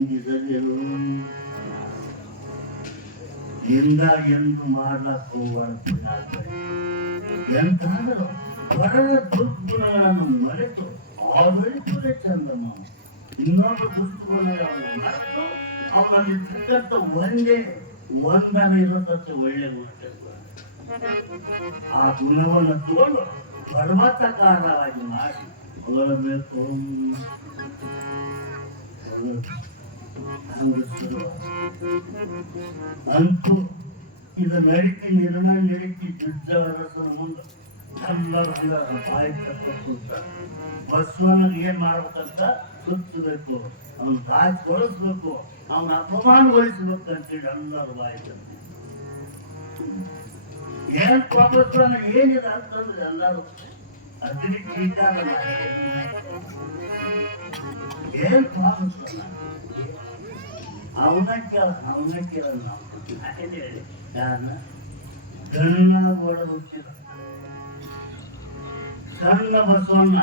ಇದೆಯೋ ಇಂದ ಎಂದು ಮಾಡ್ಲಕ್ ಹೋಗ್ಬಾರ್ದು. ಎಂತಾದರೂ ಹೊರಗ ದುರ್ಗುಣಗಳನ್ನು ಮರೆತು ಆಡಳಿತವೇ ಚಂದಮ್ಮ. ಇನ್ನೊಬ್ಬ ದುರ್ಗುಣಗಳನ್ನು ಮರೆತು ಅವನಲ್ಲಿರ್ತಕ್ಕಂಥ ಒಂದರ ಇರತಕ್ಕ ಒಳ್ಳೆ ಗುಣ, ಆ ಗುಣವನ್ನು ತಗೊಂಡು ಪರ್ವತಕಾರವಾಗಿ ಮಾಡಿ ಹೊಗಳಬೇಕು. ಅಂತೂ ಇದು ನಡಿಕೆ ನಿರ್ಣಯ ನಡಿಕೆ ದುಡ್ಡರಸನ ಮುಂದೆ ಎಲ್ಲರ ಬಾಯಿ ತಪ್ಪಿಸ್ತ ಬಸವನಿಗೆ ಏನ್ ಮಾಡ್ಬೇಕಂತ ಸುತ್ತಬೇಕು, ಅವನ್ ದಾಚ್ ಕೊಡಿಸ್ಬೇಕು, ಅವನ ಅಪಮಾನಗೊಳಿಸ್ಬೇಕು ಅಂತೇಳಿ ಎಲ್ಲರ ಬಾಯಿ ತಪ್ಪಿ ಏನ್ ಬಸವನ ಏನಿದೆ ಅಂತಂದ್ರೆ ಎಲ್ಲರೂ ಅಗ್ನಿ ಕೀಟಾಲ ಏನ್ ಬಸವನ ಅವನ ಕೇಳ ನಾವು ಯಾರನ್ನ ಗಣ್ಣ ಗೋಡ ಹುಟ್ಟಿದ ಸಣ್ಣ ಬಸವಣ್ಣ